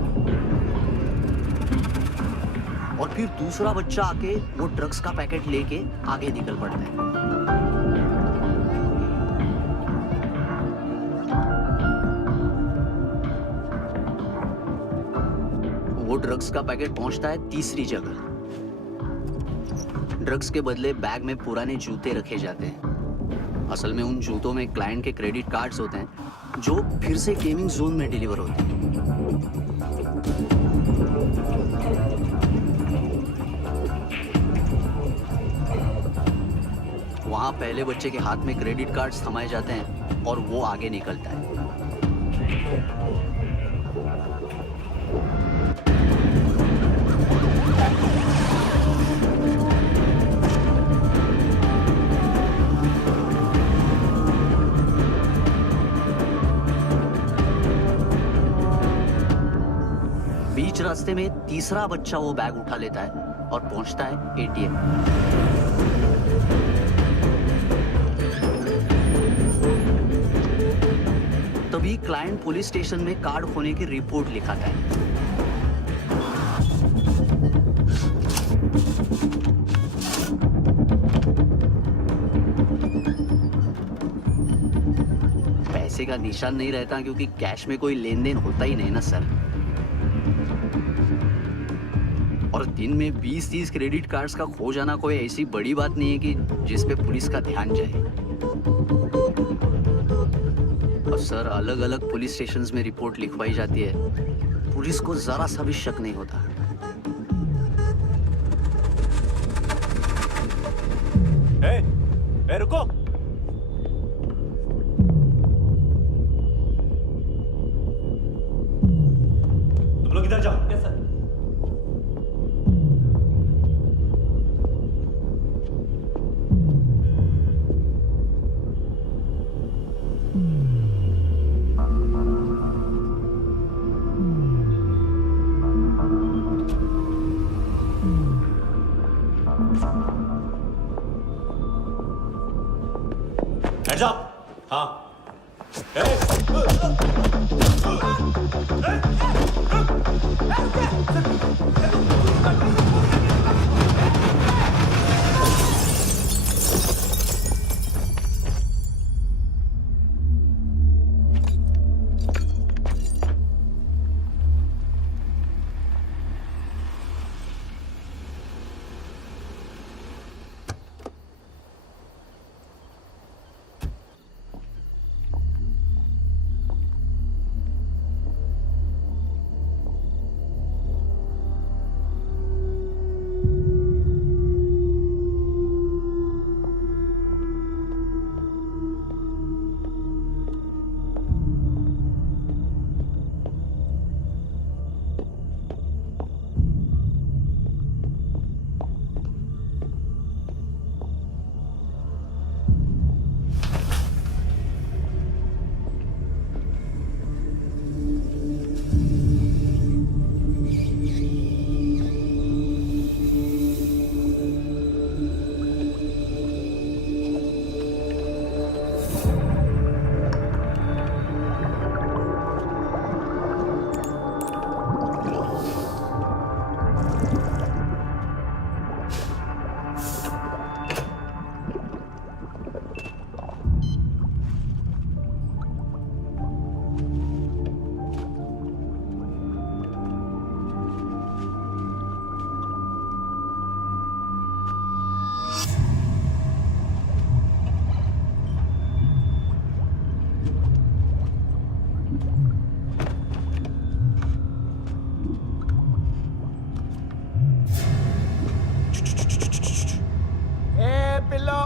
और फिर दूसरा बच्चा आके वो ड्रग्स का पैकेट लेके आगे निकल पड़ता है। वो ड्रग्स का पैकेट पहुंचता है तीसरी जगह। ड्रग्स के बदले बैग में पुराने जूते रखे जाते हैं। असल में उन जूतों में क्लाइंट के क्रेडिट कार्ड्स होते हैं जो फिर से गेमिंग जोन में डिलीवर होते हैं। वहां पहले बच्चे के हाथ में क्रेडिट कार्ड्स थमाए जाते हैं और वो आगे निकलता है। बीच रास्ते में तीसरा बच्चा वो बैग उठा लेता है और पहुंचता है एटीएम। तभी क्लाइंट पुलिस स्टेशन में कार्ड खोने की रिपोर्ट लिखाता है। पैसे का निशान नहीं रहता क्योंकि कैश में कोई लेन देन होता ही नहीं ना सर। और दिन में 20-30 क्रेडिट कार्ड्स का खो जाना कोई ऐसी बड़ी बात नहीं है कि जिस पे पुलिस का ध्यान जाए। और सर अलग अलग पुलिस स्टेशंस में रिपोर्ट लिखवाई जाती है, पुलिस को जरा सा भी शक नहीं होता। ए, रुको। तुम लोग इधर जाओ। Yes sir. Hands up! हाँ। पिल्लो।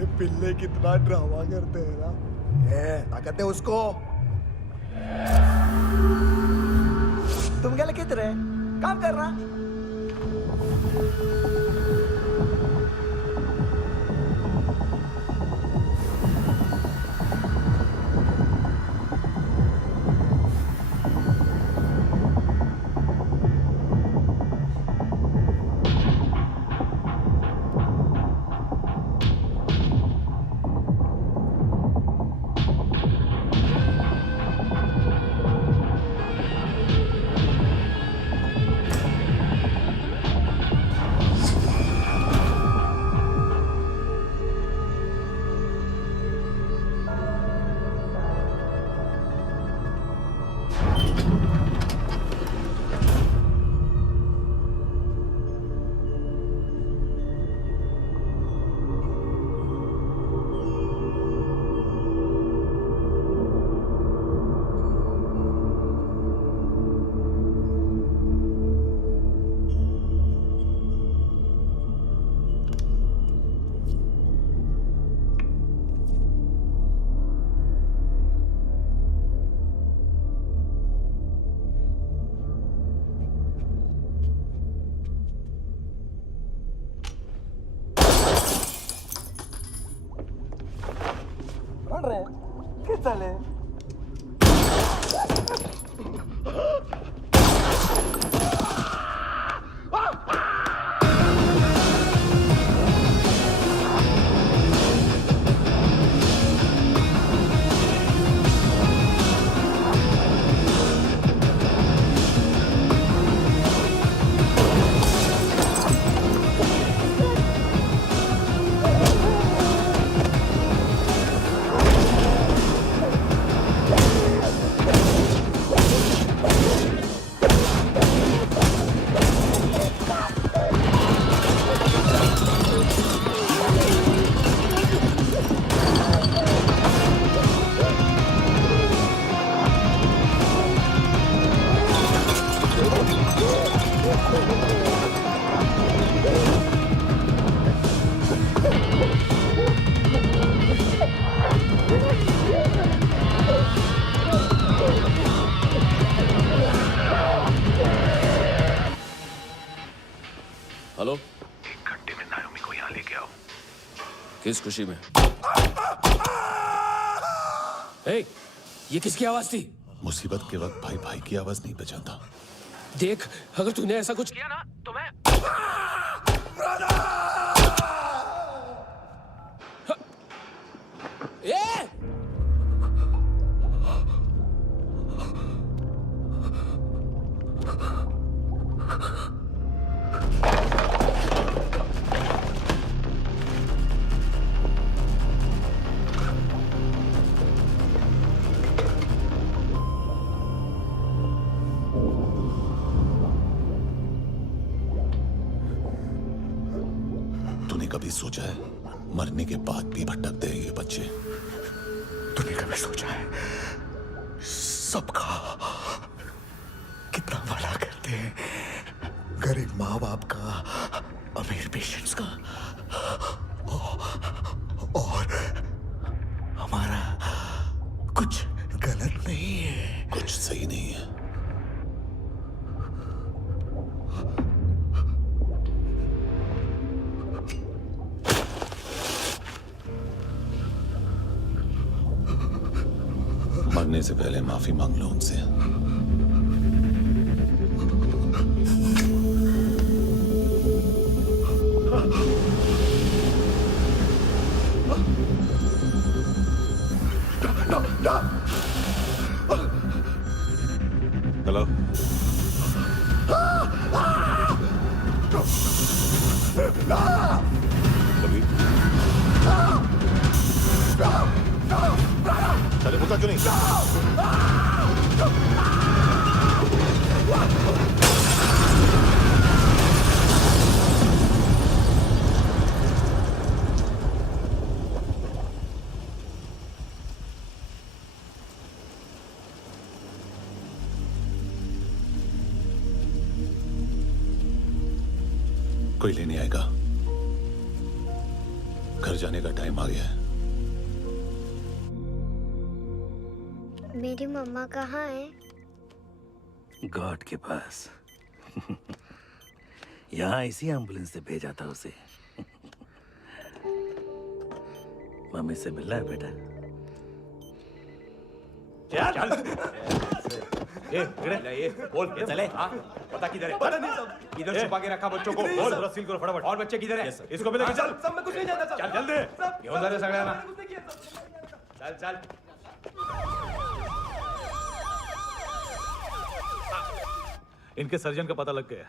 ये पिल्ले कितना ड्रामा करते हैं ना। ये ताकत है उसको। तुम क्या लिखित रहे? काम कर रहा। हेलो, 1 घंटे में नायोमी को यहाँ लेके आओ। किस खुशी में? ए, ये किसकी आवाज थी? मुसीबत के वक्त भाई भाई की आवाज नहीं पहचानता। देख, अगर तूने ऐसा कुछ किया ना तो मैं ए! तूने कभी सोचा है मरने के बाद भी भटकते हैं ये बच्चे? तूने कभी सोचा है सबका कितना भला करते हैं? गरीब माँ बाप का, अमीर पेशेंट्स का, और हमारा कुछ गलत नहीं है, कुछ सही नहीं है। मरने से पहले माफी मांग लो उनसे। हेलो, कभी चले पुता क्यों नहीं? कोई लेने आएगा? घर जाने का टाइम आ गया है। मेरी मम्मा कहाँ है? गॉड के पास। यहाँ इसी एम्बुलेंस से भेजा था उसे। मम्मी से मिलना है बेटा। चल ये बोल ये चले। हाँ पता किधर है? पता नहीं सब। इधर छुपा के रखा बच्चों को। बोल पूरा सील करो फटाफट। और बच्चे किधर है? इसको भी लेके चल। सब मैं कुछ नहीं जानता। चल जल्दी। घेऊन जा रे सगळ्यांना। चल चल। इनके सर्जन का पता लग गया।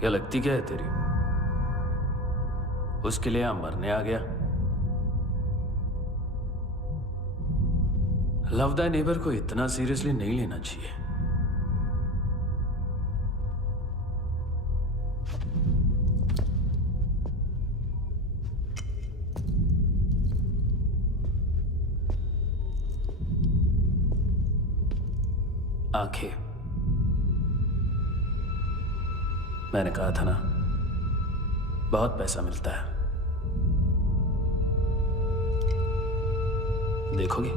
क्या लगती क्या है तेरी? उसके लिए यहां मरने आ गया? लव द नेबर को इतना सीरियसली नहीं लेना चाहिए। आंखें, मैंने कहा था ना, बहुत पैसा मिलता है। देखोगे?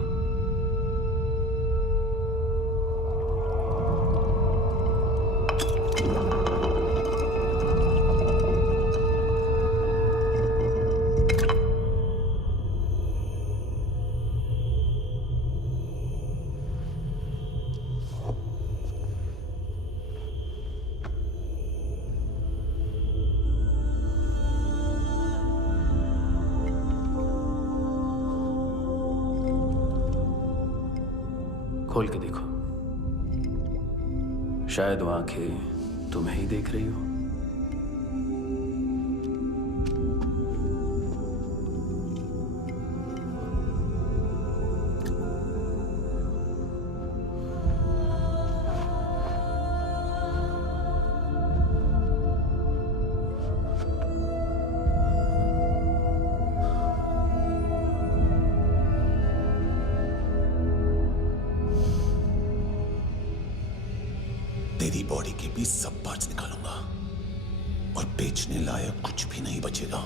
खोल के देखो, शायद वो आंखें तुम्हें ही देख रही हो। तेरी बॉडी के भी सब पार्ट्स निकालूंगा और बेचने लायक कुछ भी नहीं बचेगा।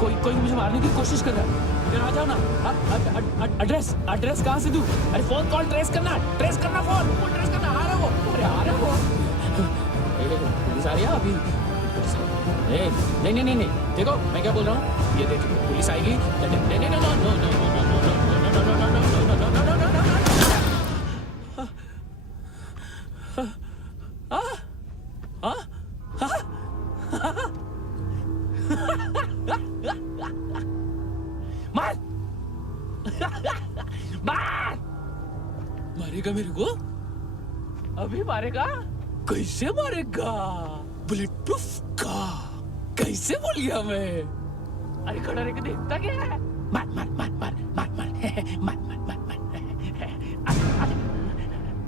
कोई मुझे मारने की कोशिश कर रहा है। इधर आ जाओ ना। एड्रेस कहाँ से दूं? अरे फोन कॉल ट्रेस करना फोन ट्रेस करना। आ रहा वो, अरे आ रहा वो। पुलिस आ रही है अभी। नहीं देखो मैं क्या बोल रहा हूँ, ये देखो पुलिस आएगी। मारेगा मेरे को? अभी मारेगा? कैसे मारेगा? बुलेट प्रूफ का कैसे बोल गया मैं? अरे खड़ा रह के देखता क्या है? मार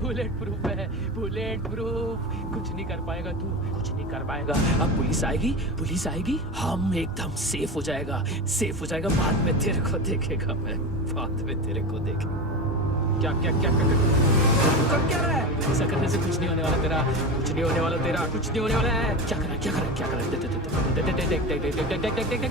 बुलेट प्रूफ है, बुलेट प्रूफ। कुछ नहीं कर पाएगा तू, कुछ नहीं कर पाएगा। अब पुलिस आएगी, हम एकदम सेफ हो जाएगा। बाद में तेरे को देखेगा मैं, बाद में तेरे को देखेगा। क्या कर क्या रहा है? ऐसा करने से कुछ नहीं होने वाला तेरा, कुछ नहीं होने वाला है। क्या कर रहा है? देख